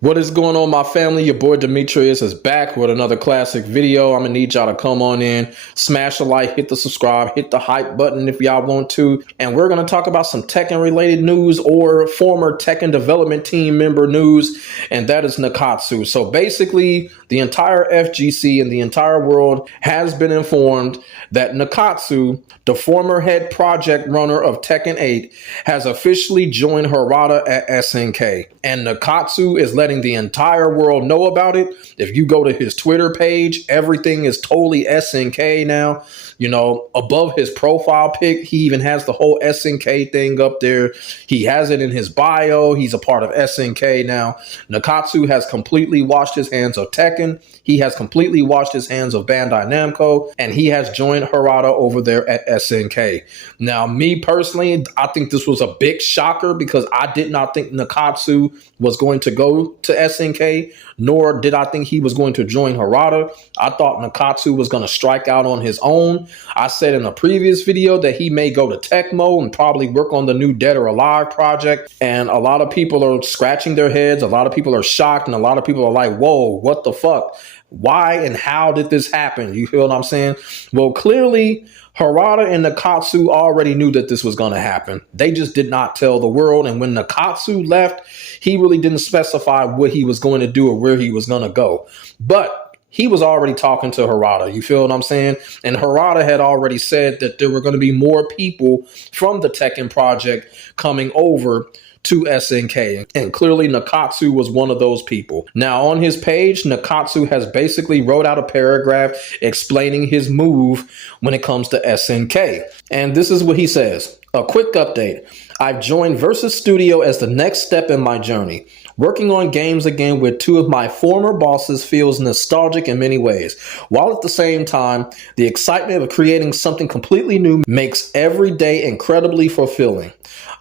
What is going on, my family? Your boy Demetrius is back with another classic video. I'm gonna need y'all to come on in, smash the like, hit the subscribe, hit the hype button if y'all want to. And we're gonna talk about some Tekken related news or former Tekken development team member news, and that is Nakatsu. So basically, the entire FGC and the entire world has been informed that Nakatsu, the former head project runner of Tekken 8, has officially joined Harada at SNK. And Nakatsu is letting the entire world know about it. If you go to his Twitter page, everything is totally SNK now. You know, above his profile pic, he even has the whole SNK thing up there. He has it in his bio. He's a part of SNK now. Nakatsu has completely washed his hands of Tekken. He has completely washed his hands of Bandai Namco, and he has joined Harada over there at SNK. Now, me personally, I think this was a big shocker because I did not think Nakatsu was going to go to SNK, nor did I think he was going to join Harada. I thought Nakatsu was going to strike out on his own. I said in a previous video that he may go to Tecmo and probably work on the new Dead or Alive project. And a lot of people are scratching their heads. A lot of people are shocked. And a lot of people are like, whoa, what the fuck? Why and how did this happen? You feel what I'm saying? Well, clearly, Harada and Nakatsu already knew that this was going to happen. They just did not tell the world. And when Nakatsu left, he really didn't specify what he was going to do or where he was going to go. But he was already talking to Harada. You feel what I'm saying? And Harada had already said that there were going to be more people from the Tekken project coming over to SNK, and clearly Nakatsu was one of those people. Now on his page, Nakatsu has basically wrote out a paragraph explaining his move when it comes to SNK. And this is what he says. A quick update. I've joined VS STUDIO as the next step in my journey. Working on games again with two of my former bosses feels nostalgic in many ways, while at the same time, the excitement of creating something completely new makes every day incredibly fulfilling.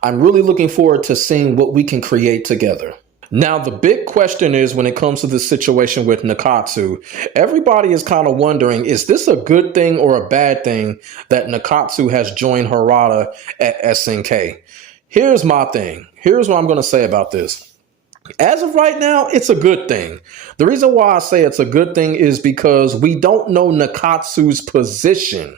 I'm really looking forward to seeing what we can create together. Now, the big question is when it comes to this situation with Nakatsu, everybody is kind of wondering, is this a good thing or a bad thing that Nakatsu has joined Harada at SNK? Here's my thing. Here's what I'm going to say about this. As of right now, it's a good thing. The reason why I say it's a good thing is because we don't know Nakatsu's position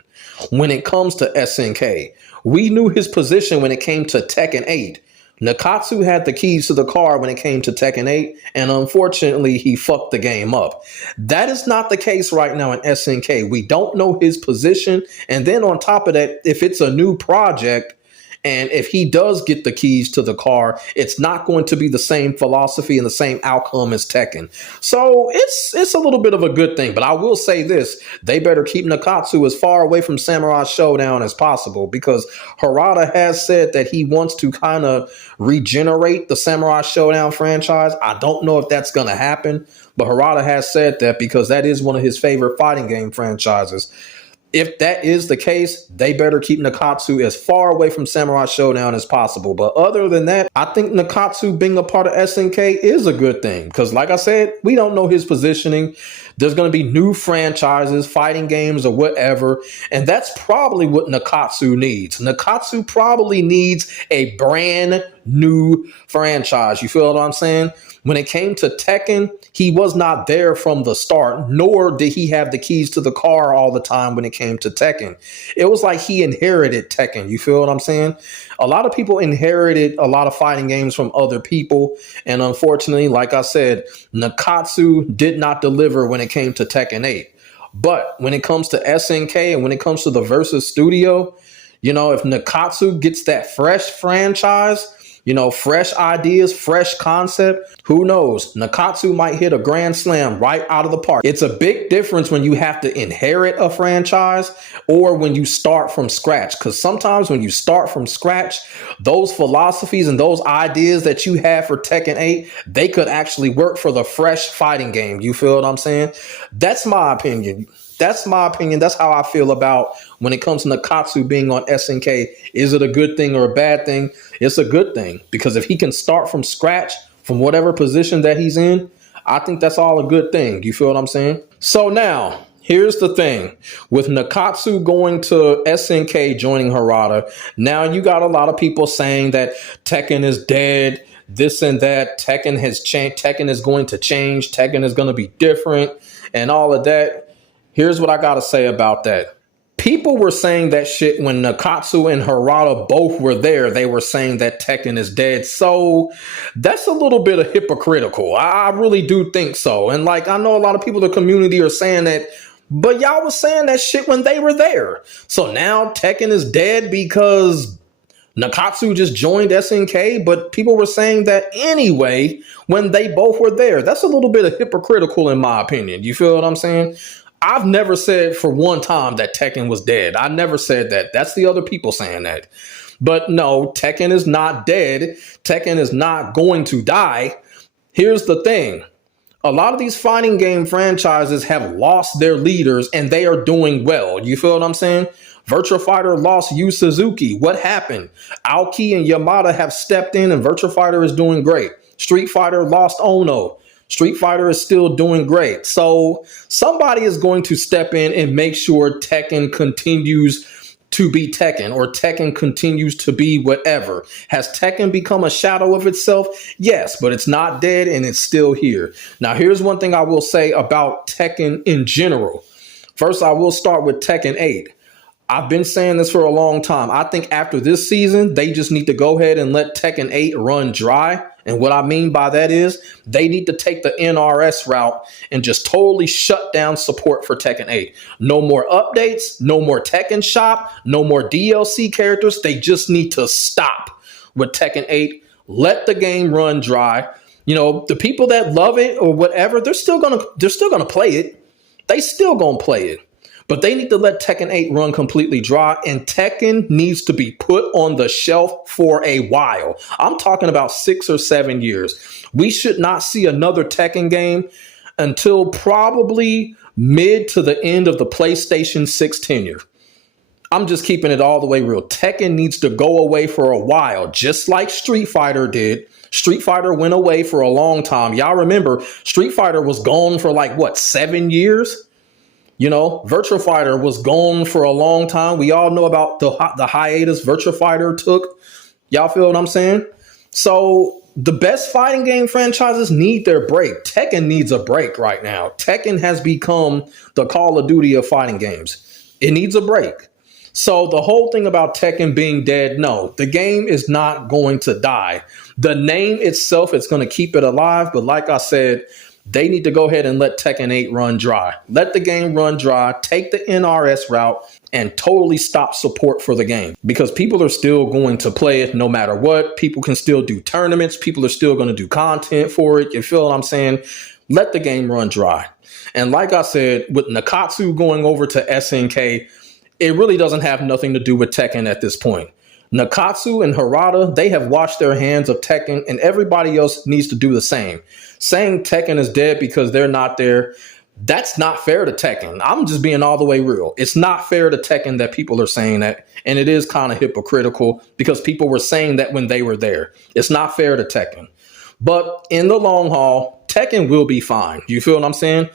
when it comes to SNK. We knew his position when it came to Tekken 8. Nakatsu had the keys to the car when it came to Tekken 8, and unfortunately, he fucked the game up. That is not the case right now in SNK. We don't know his position, and then on top of that, if it's a new project, and if he does get the keys to the car, it's not going to be the same philosophy and the same outcome as Tekken. So it's a little bit of a good thing. But I will say this, they better keep Nakatsu as far away from Samurai Showdown as possible, because Harada has said that he wants to kind of regenerate the Samurai Showdown franchise. I don't know if that's going to happen, but Harada has said that because that is one of his favorite fighting game franchises. If that is the case, they better keep Nakatsu as far away from Samurai Showdown as possible. But other than that, I think Nakatsu being a part of SNK is a good thing. Because like I said, we don't know his positioning. There's going to be new franchises, fighting games or whatever. And that's probably what Nakatsu needs. Nakatsu probably needs a brand new franchise. You feel what I'm saying? When it came to Tekken, he was not there from the start, nor did he have the keys to the car all the time when it came to Tekken. It was like he inherited Tekken. You feel what I'm saying? A lot of people inherited a lot of fighting games from other people. And unfortunately, like I said, Nakatsu did not deliver when it came to Tekken 8. But when it comes to SNK and when it comes to the VS STUDIO, you know, if Nakatsu gets that fresh franchise, you know, fresh ideas, fresh concept, who knows? Nakatsu might hit a grand slam right out of the park. It's a big difference when you have to inherit a franchise or when you start from scratch. Because sometimes when you start from scratch, those philosophies and those ideas that you have for Tekken 8, they could actually work for the fresh fighting game. You feel what I'm saying? That's my opinion. That's my opinion. That's how I feel about when it comes to Nakatsu being on SNK. Is it a good thing or a bad thing? It's a good thing, because if he can start from scratch from whatever position that he's in, I think that's all a good thing. You feel what I'm saying? So now, here's the thing. With Nakatsu going to SNK, joining Harada, now you got a lot of people saying that Tekken is dead, this and that. Tekken has changed. Tekken is going to change. Tekken is going to be different and all of that. Here's what I got to say about that. People were saying that shit when Nakatsu and Harada both were there. They were saying that Tekken is dead. So that's a little bit of hypocritical. I really do think so. And like, I know a lot of people in the community are saying that, but y'all was saying that shit when they were there. So now Tekken is dead because Nakatsu just joined SNK, but people were saying that anyway when they both were there. That's a little bit of hypocritical in my opinion. You feel what I'm saying? I've never said for one time that Tekken was dead. I never said that. That's the other people saying that. But no, Tekken is not dead. Tekken is not going to die. Here's the thing. A lot of these fighting game franchises have lost their leaders and they are doing well. You feel what I'm saying? Virtua Fighter lost Yu Suzuki. What happened? Aoki and Yamada have stepped in and Virtua Fighter is doing great. Street Fighter lost Ono. Street Fighter is still doing great. So somebody is going to step in and make sure Tekken continues to be Tekken, or Tekken continues to be whatever. Has Tekken become a shadow of itself? Yes, but it's not dead and it's still here. Now, here's one thing I will say about Tekken in general. First, I will start with Tekken 8. I've been saying this for a long time. I think after this season, they just need to go ahead and let Tekken 8 run dry. And what I mean by that is they need to take the NRS route and just totally shut down support for Tekken 8. No more updates, no more Tekken Shop, no more DLC characters. They just need to stop with Tekken 8. Let the game run dry. You know, the people that love it or whatever, they're still gonna play it. They still gonna play it. But they need to let Tekken 8 run completely dry, and Tekken needs to be put on the shelf for a while. I'm talking about 6 or 7 years. We should not see another Tekken game until probably mid to the end of the PlayStation 6 tenure. I'm just keeping it all the way real. Tekken needs to go away for a while, just like Street Fighter did. Street Fighter went away for a long time. Y'all remember Street Fighter was gone for like, what, 7 years? You know, Virtua Fighter was gone for a long time. We all know about the hiatus Virtua Fighter took. Y'all feel what I'm saying? So the best fighting game franchises need their break. Tekken needs a break right now. Tekken has become the Call of Duty of fighting games. It needs a break. So the whole thing about Tekken being dead, no, the game is not going to die. The name itself is going to keep it alive. But like I said, they need to go ahead and let Tekken 8 run dry. Let the game run dry, take the NRS route, and totally stop support for the game. Because people are still going to play it no matter what. People can still do tournaments. People are still going to do content for it. You feel what I'm saying? Let the game run dry. And like I said, with Nakatsu going over to SNK, it really doesn't have nothing to do with Tekken at this point. Nakatsu and Harada, they have washed their hands of Tekken, and everybody else needs to do the same. Saying Tekken is dead because they're not there, that's not fair to Tekken. I'm just being all the way real. It's not fair to Tekken that people are saying that, and it is kind of hypocritical because people were saying that when they were there. It's not fair to Tekken. But in the long haul, Tekken will be fine. You feel what I'm saying?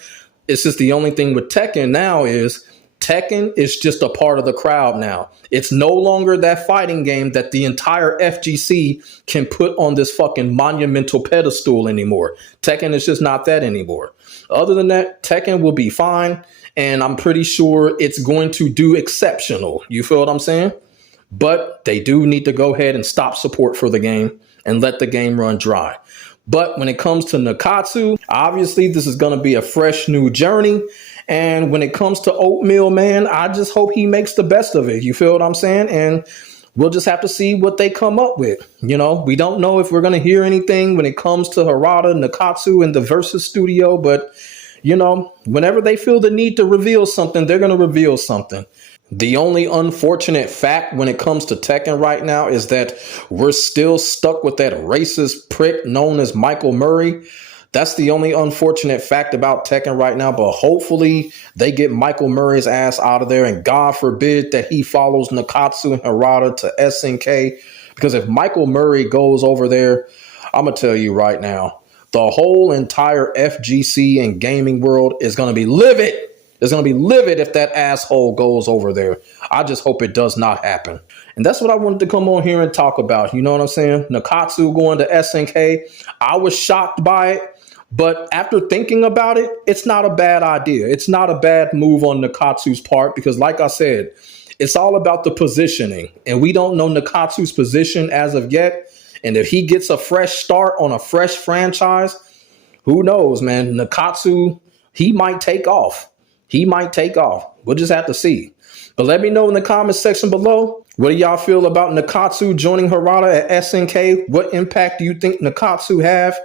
It's just the only thing with Tekken now is Tekken is just a part of the crowd now. It's no longer that fighting game that the entire FGC can put on this fucking monumental pedestal anymore. Tekken is just not that anymore. Other than that, Tekken will be fine, and I'm pretty sure it's going to do exceptional. You feel what I'm saying? But they do need to go ahead and stop support for the game and let the game run dry. But when it comes to Nakatsu, obviously this is going to be a fresh new journey. And when it comes to Oatmeal, man, I just hope he makes the best of it. You feel what I'm saying? And we'll just have to see what they come up with. You know, we don't know if we're going to hear anything when it comes to Harada, Nakatsu, and the VS STUDIO. But, you know, whenever they feel the need to reveal something, they're going to reveal something. The only unfortunate fact when it comes to Tekken right now is that we're still stuck with that racist prick known as Michael Murray. That's the only unfortunate fact about Tekken right now, but hopefully they get Michael Murray's ass out of there, and God forbid that he follows Nakatsu and Harada to SNK, because if Michael Murray goes over there, I'm going to tell you right now, the whole entire FGC and gaming world is going to be livid. is going to be livid if that asshole goes over there. I just hope it does not happen. And that's what I wanted to come on here and talk about. You know what I'm saying? Nakatsu going to SNK. I was shocked by it. But after thinking about it, it's not a bad idea. It's not a bad move on Nakatsu's part because, like I said, it's all about the positioning. And we don't know Nakatsu's position as of yet. And if he gets a fresh start on a fresh franchise, who knows, man? Nakatsu, he might take off. He might take off. We'll just have to see. But let me know in the comments section below. What do y'all feel about Nakatsu joining Harada at SNK? What impact do you think Nakatsu have?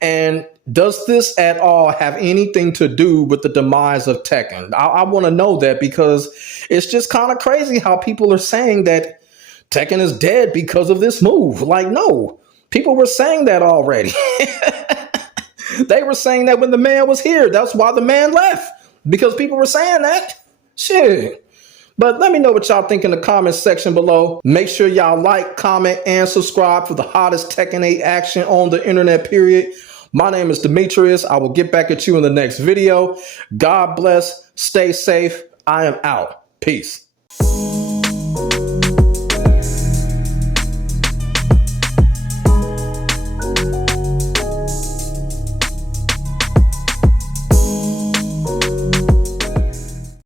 And does this at all have anything to do with the demise of Tekken? I want to know that because it's just kind of crazy how people are saying that Tekken is dead because of this move. Like, no, people were saying that already. They were saying that when the man was here. That's why the man left, because people were saying that. Shit. But let me know what y'all think in the comments section below. Make sure y'all like, comment, and subscribe for the hottest Tekken 8 action on the internet, period. My name is Demetrius. I will get back at you in the next video. God bless. Stay safe. I am out. Peace.